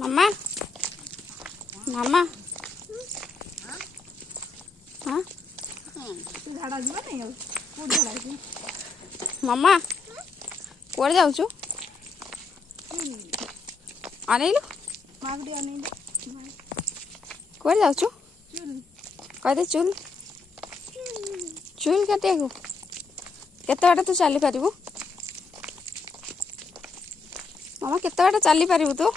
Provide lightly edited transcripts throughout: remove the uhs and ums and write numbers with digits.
मामा मामा हाँ झाड़ा जीवा नहीं हो कोड झाड़ा जी मामा कुआडे जाऊछु अनेलु मागडी अनेल कुआडे जाऊछु चुल कहदे चुल चुल केते को केते बाटा तू चली पारिबु मामा केते बाटा चली पारिबु तू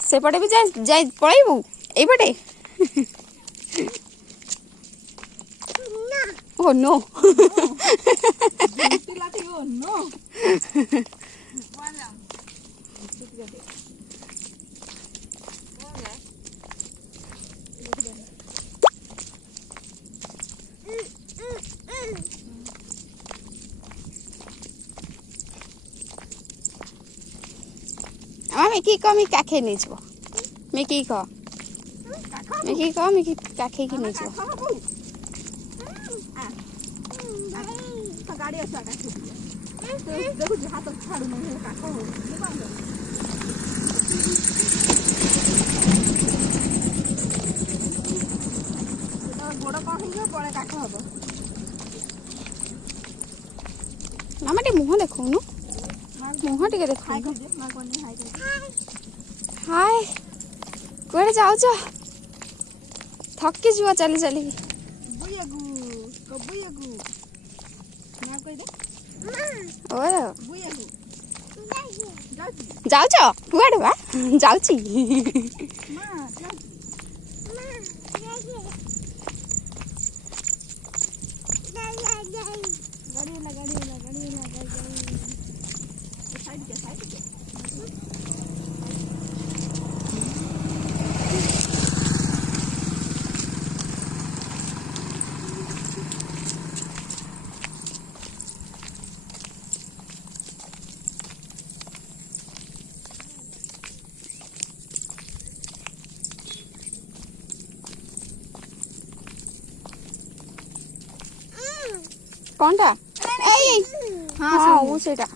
सेपटे भी जाई पळैबु एई पटे ओ नो लाठी ओ नो वाला मिकी क मी काखे नहीं छो मिकी क मिकी काखे की नहीं छो गाड़ी अच्छा देखो जी हाथ छाड़ू नहीं काको हो ये कौन है गोड़ कौन है पड़े काको हबो मामा टे मुंह देखौनु मुंह टे देखौ हाय कर मां कोन हाय कर हाय कुआडे जाउछ थक्की जुआ चली चली बुयगु कबुयगु ना कह दे ओरे बुयगु जाउछ कुआडे बा जाउची मां जाउची गाड़ी साइड के कौनटा ए हां वो सेटा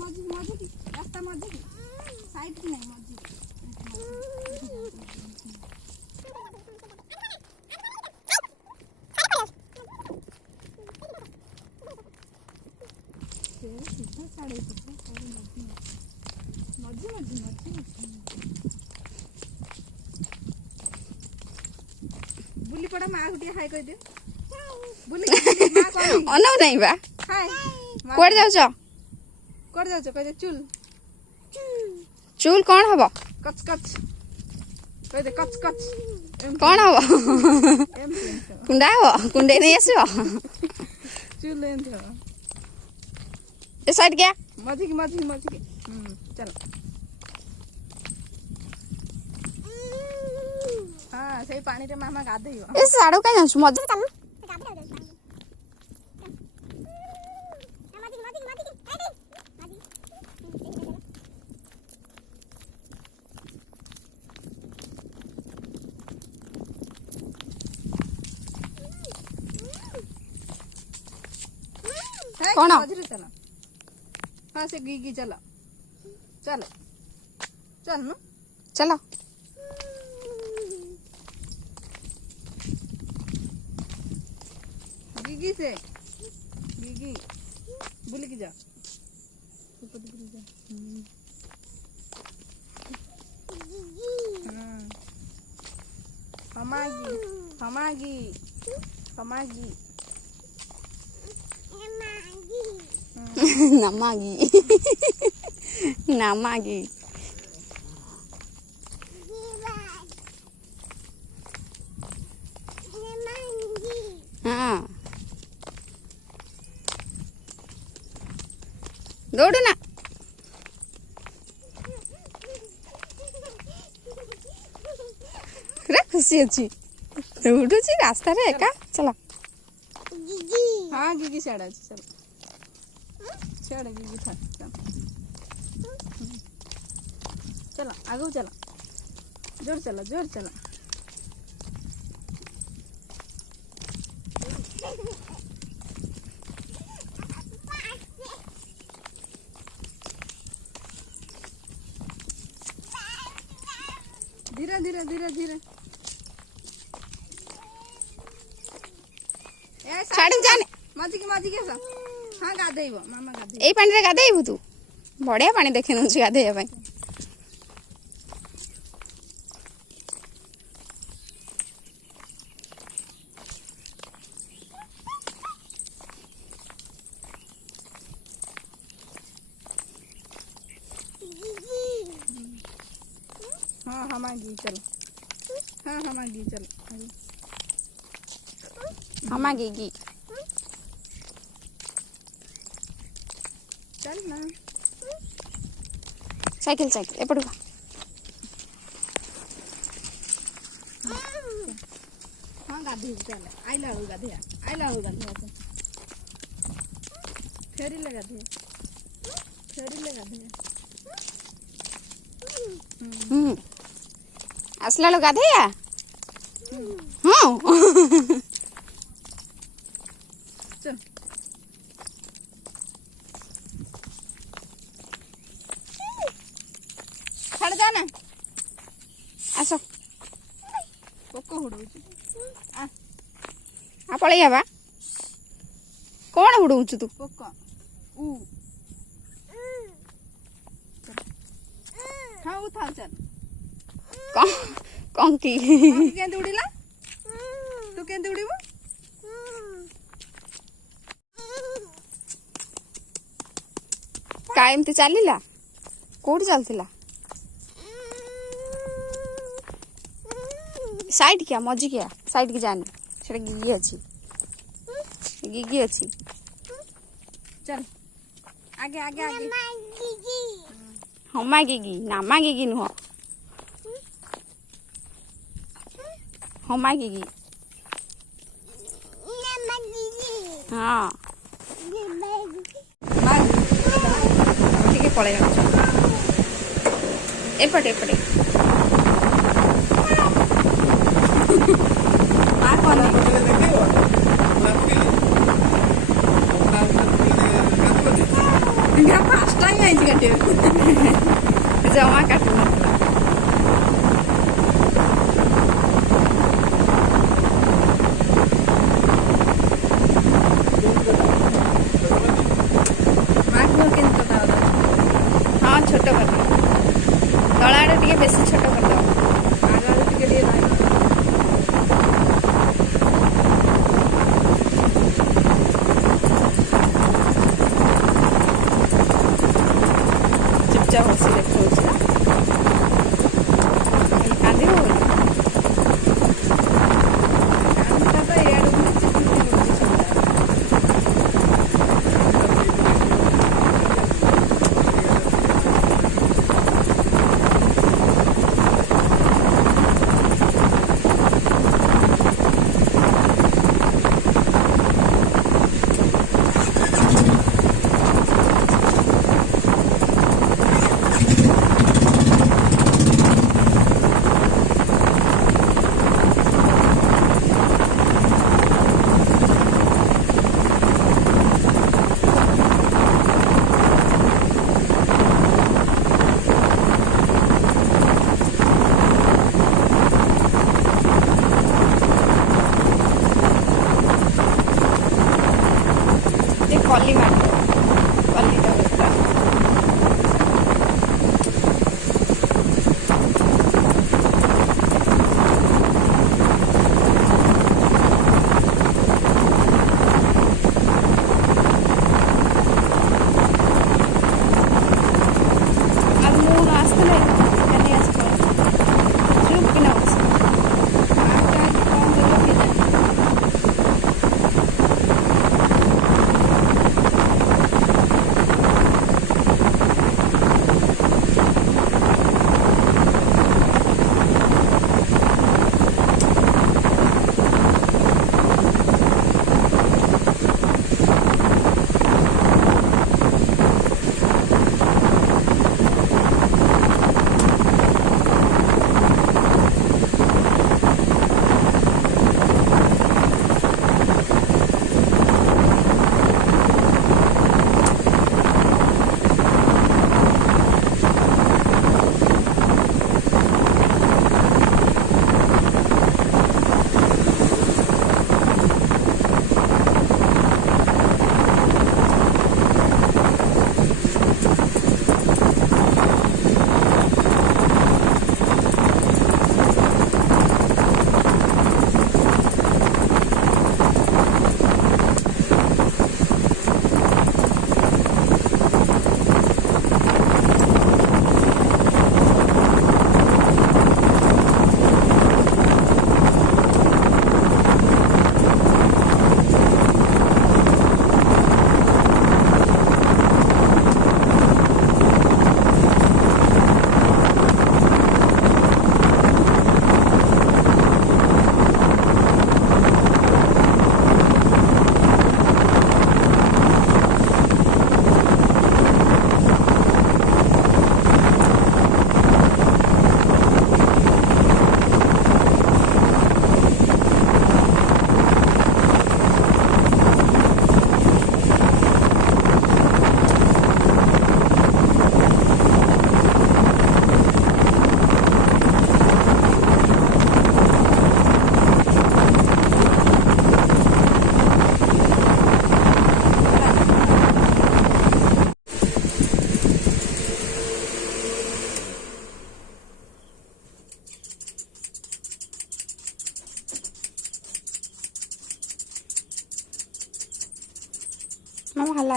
मजी रास्ता मजी साइड की नहीं मजी बुली पड़ा माँ गुटिया हाय कह दे बुली माँ कौन अनौ नहीं बा हाय कुआडे जाउछ कर जाउछ कह दे चुल चुल कौन हबो कच कच कह दे कच कच कौन हबो कुंडा हबो कुंडे नहीं आसीबो चुल लेन दे ए साइड गया मजी की चल हां सही पानी रे मामा गाधैयो ए साडो का जाउछ मजे चल कौन चल हाँ से गी चलो चल चल न चलो गिगी से गिगी बुल के जा हमागी हमागी नमागी नमागी हाँ दौड़ ना खुशी अच्छी दौड़ुची रास्ता रे एका चला हाँ गिगी सियाड़े अच्छी चलो सियाड़े गिगी था चलो आगू चलो जोर चलो धीरे धीरे धीरे धीरे छाड़ जाने मजी के हाँ गाधेब मामा गाधे एई पानी रे गाधेइबु तू बढ़िया पानी देखि नउछ गाधेइया ପାଇଁ हाँ हमागी चलो हमागी चल ना साइकिल एपटू हाँ गाधे चल आइला गाधे फेरी ले गाधे आसला लो गाधेया हाँ चल छाड़ जाना आसो पोको हुडुची आ पळैया बा कोण हुडुचु तू पोको ऊ हाँ उठा चल कंकी केंदे उड़ीला तू केंदे उड़ीबो का एमती चलिला कोठी चलतिला साइड क्या मजी क्या साइड की जानी सेटा गिगी अच्छी चल आगे हमा गिगी नामा गिगी नुह हमा गिगी हाँ ठीक है पड़े एपटे फास्ट टाइम आई काटे जमा काटू हाँ छोट कर तला आड़े टे बेसी छोट कर दो आगे टिके चुपचाप बसी देखा कांदी हो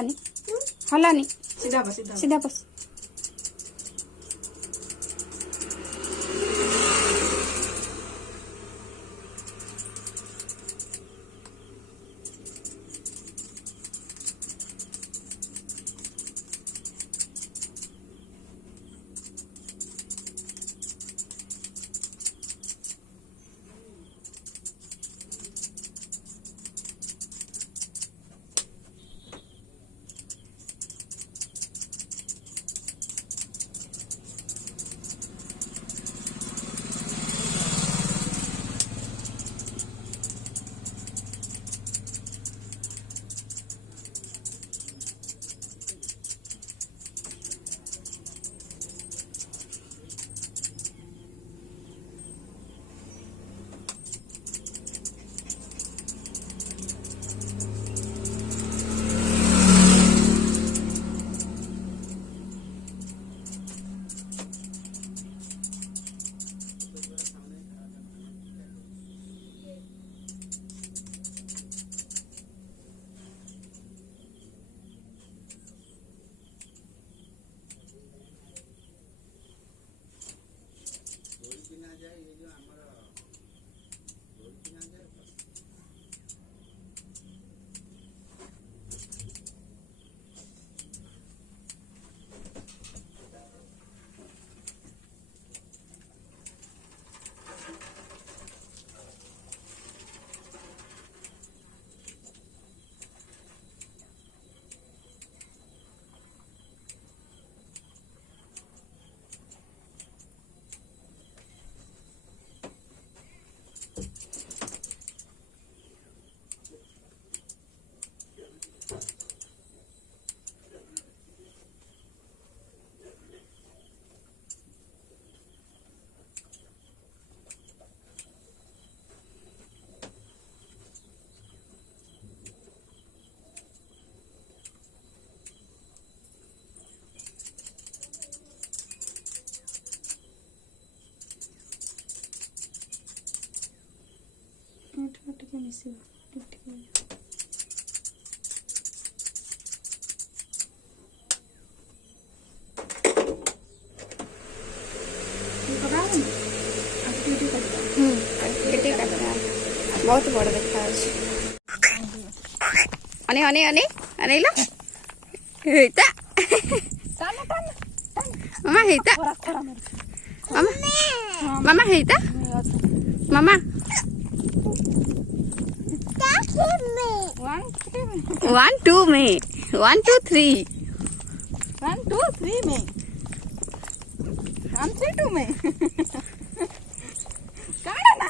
हलानी हलानी सीधा बस सीधा सीधा बस ଟିକେ ମିଶିବ ଟିକେ बहुत बड़ देखा अने अने अने अनेला हेता मामा हेता मामा मामा हेता मामा 1 2 में 1 2 3 1 2 3 में 1 3 2 में काढ़ा ना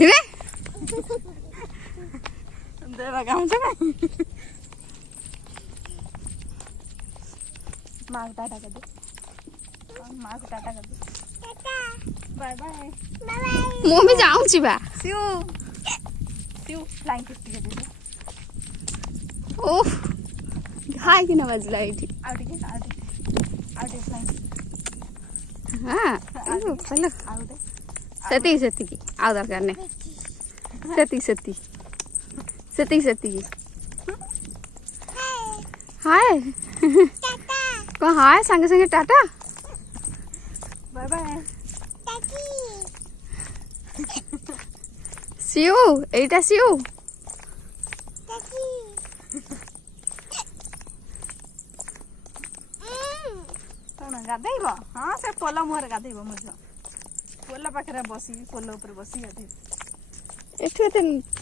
रे देवा गाँव से माँ को टाटा कर दे माँ को टाटा कर दे बाय बाय मु भी जाऊँ छी बा सिउ सिउ फ्लाइंग किस के दे ओह हाय कि न बजला इठी आउट फ्लाइंग हां पहले आउट सती सती की आउ दरकार ने सती सती सती सती की हाय टाटा को हाय संगे संगे टाटा बाय बाय सिउ एटा सिउ कौन गाधेब हाँ से पोल मुहर गाधेब मुझ पोल पाखे बसी पोल ऊपर बसी गाधेब एठु एते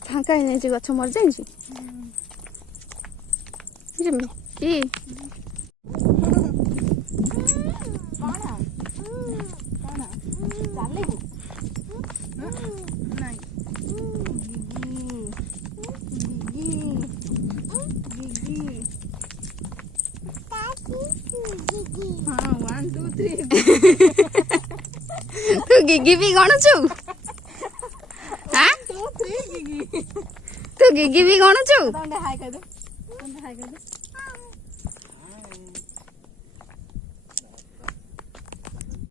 फांका हे जे गछ मर जाई छी जे की कौन चाले गो नहीं हाँ 1 2 3 तू गिगी भी गणुछु हां 2 3 गिगी तू गिगी भी गणुछु हाय कर दे